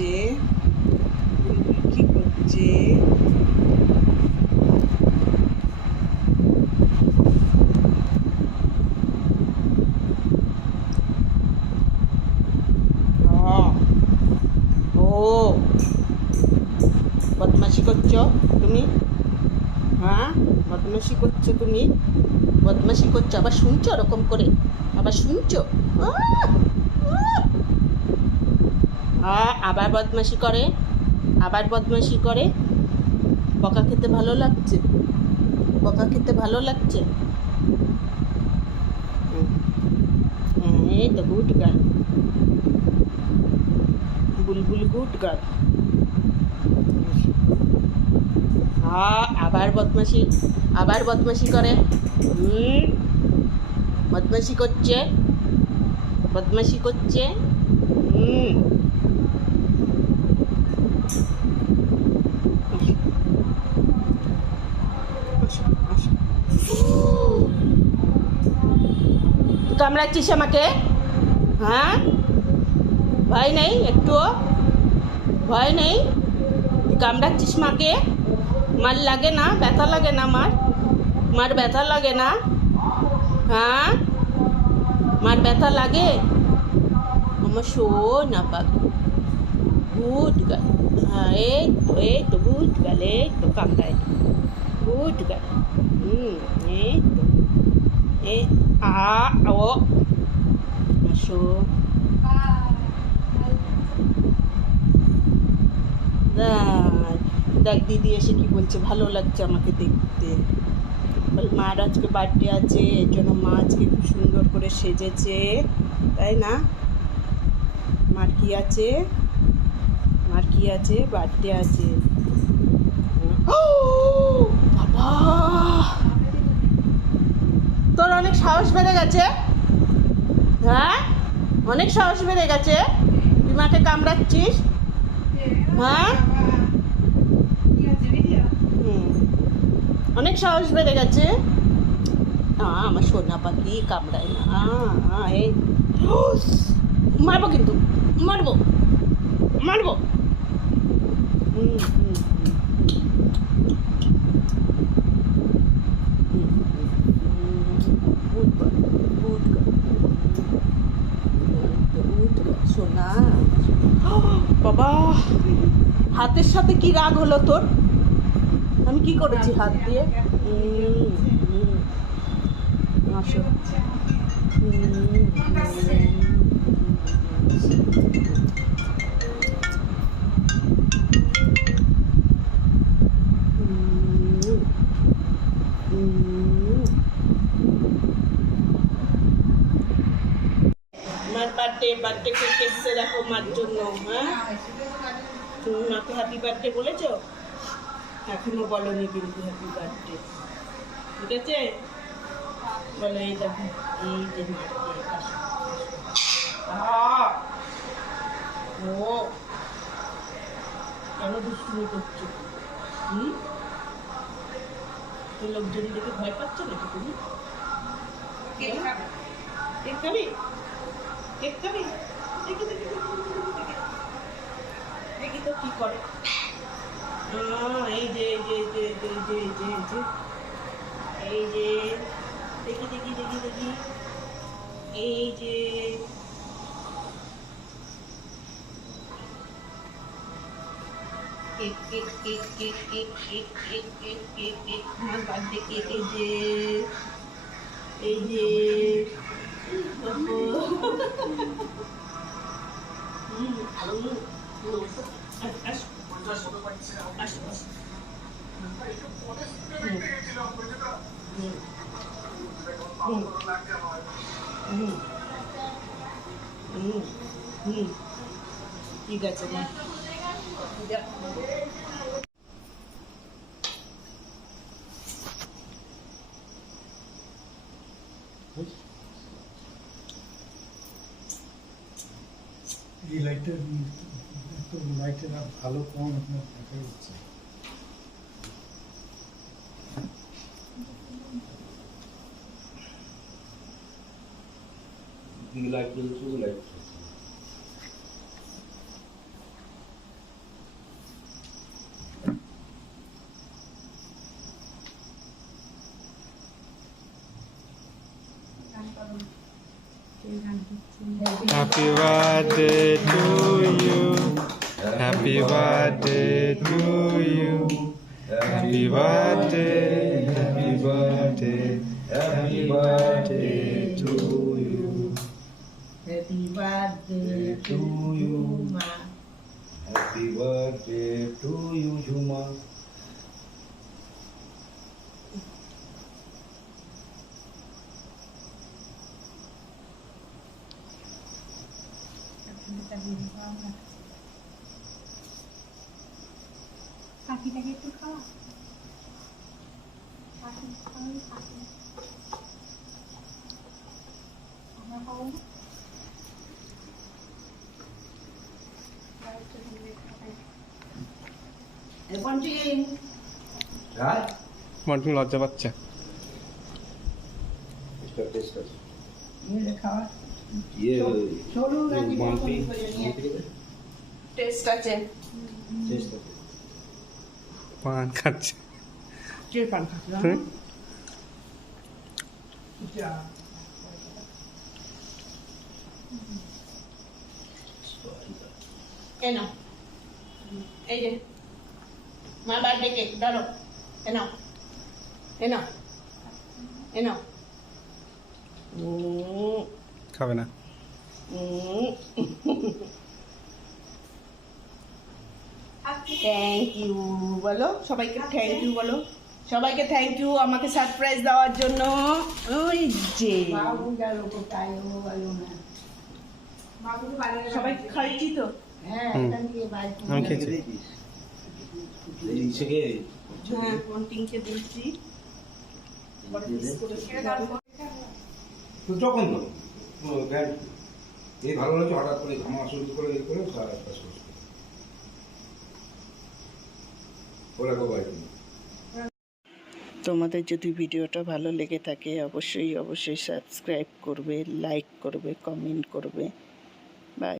করছে? বুলবুল কি করছে? ও বদমাশি করছো তুমি? হ্যাঁ, বদমাশি করছো তুমি? বদমাশি করছো, আবার শুনছো ওরকম করে? আবার শুনছো? আবার বদমাশি করে, আবার বদমাশি করে। বকা খেতে ভালো লাগছে? বকা খেতে ভালো লাগছে? এই তো গুড গার্ল, বুলবুল গুড গার্ল। আবার বদমাশি, আবার বদমাশি করে। বদমাশি করছে, বদমাশি করছে। কামড়াচ্ছিস আমাকে? হ্যাঁ, ভয় নেই একটুও? ভয় নেই? কামড়াচ্ছিস মাকে? মার লাগে না? ব্যথা লাগে না মার? মার ব্যথা লাগে না? হ্যাঁ, মার ব্যথা লাগে? আমার সোনা পাখি, গুড গার্ল। হ্যাঁ, এই তো গুড গার্ল, এই তো কামড়ায়, গুড গার্ল। এই তো এ ও আসো। দেখ দিদি এসে কি বলছে, ভালো লাগছে আমাকে দেখতে। মার আজকে বার্থডে আছে, এর জন্য মা আজকে খুব সুন্দর করে সেজেছে, তাই না? মার কি আছে? মার কি আছে? বার্থডে আছে। বাবা, তোর অনেক সাহস বেড়ে গেছে। হ্যাঁ, অনেক সাহস বেড়ে গেছে। তুই মাকে কামড়াচ্ছিস? হ্যাঁ, অনেক সাহস বেড়ে গেছে। আমার সোনা পাখি কামড়ায় না। এই মারবো, কিন্তু মারবো, মারবো। সোনা বাবা, হাতের সাথে কি রাগ হলো তোর? আমি কি করেছি হাত দিয়ে? আসো। মার বার্থডে কেক এসছে দেখো মার জন্য। হ্যাঁ, তুমি মাকে হ্যাপি বার্থডে বলেছ? এখনো বলনি কিন্তু হ্যাপি বার্থডে, ঠিক আছে? বলো, এই দেখো, এই যে মার কেক। ও কেন দুষ্টুমি করছো? লোকজন দেখে ভয় পাচ্ছ নাকি তুমি? কেক খাবি? কেক খাবি? দেখি দেখি দেখি তো কি করে। এই যে এই যে এই যে এই যে এই যে এই যে এই যে দেখি দেখি দেখি দেখি এই যে cake cake cake cake cake cake cake cake cake cake আমার বার্থডে কেক। এই যে এই যে ঠিক আছে। এই লাইটের লাইটের ভালো কম আপনার দেখা যাচ্ছে। লাইট জ্বলছে, light Happy birthday to you. Happy birthday to you. Happy birthday, happy birthday, happy birthday to you. Happy birthday to you মা। Happy birthday to you, Juma. পাখিটাকে একটু খাওয়া পাখি খাওয়াই পাখি আমরা খাবো না পঞ্চিন Right? মন্টু লজ্জা পাচ্ছে। इसका टेस्ट कर। খাওয়া ये সরু নাকি मानती টেস্ট আছে। टेस्ट कर। পান খাচ্ছে। কে পান খাচ্ছিল? তুই? এই নাও, এই যে মা বার্থডে কেক ধরো, এ নাও, এ নাও, এ নাও। খাবে না। থ্যাংক ইউ বলো সবাইকে, থ্যাংক ইউ বলো সবাইকে, থ্যাংক ইউ আমাকে সারপ্রাইজ দেওয়ার জন্য। ওই যে সবাই খাইছি তো। আমি খেয়েছি। इसे के হ্যাঁ পন্টিংকে দিচ্ছি। তো যখন তো দেখ এই ভালো লাগছে হঠাৎ করে ঘামা শুরু করে এই করে সারা একটা শুরু ওরা বাবা তোমাদের যদি ভিডিওটা ভালো লেগে থাকে অবশ্যই সাবস্ক্রাইব করবে, লাইক করবে, কমেন্ট করবে।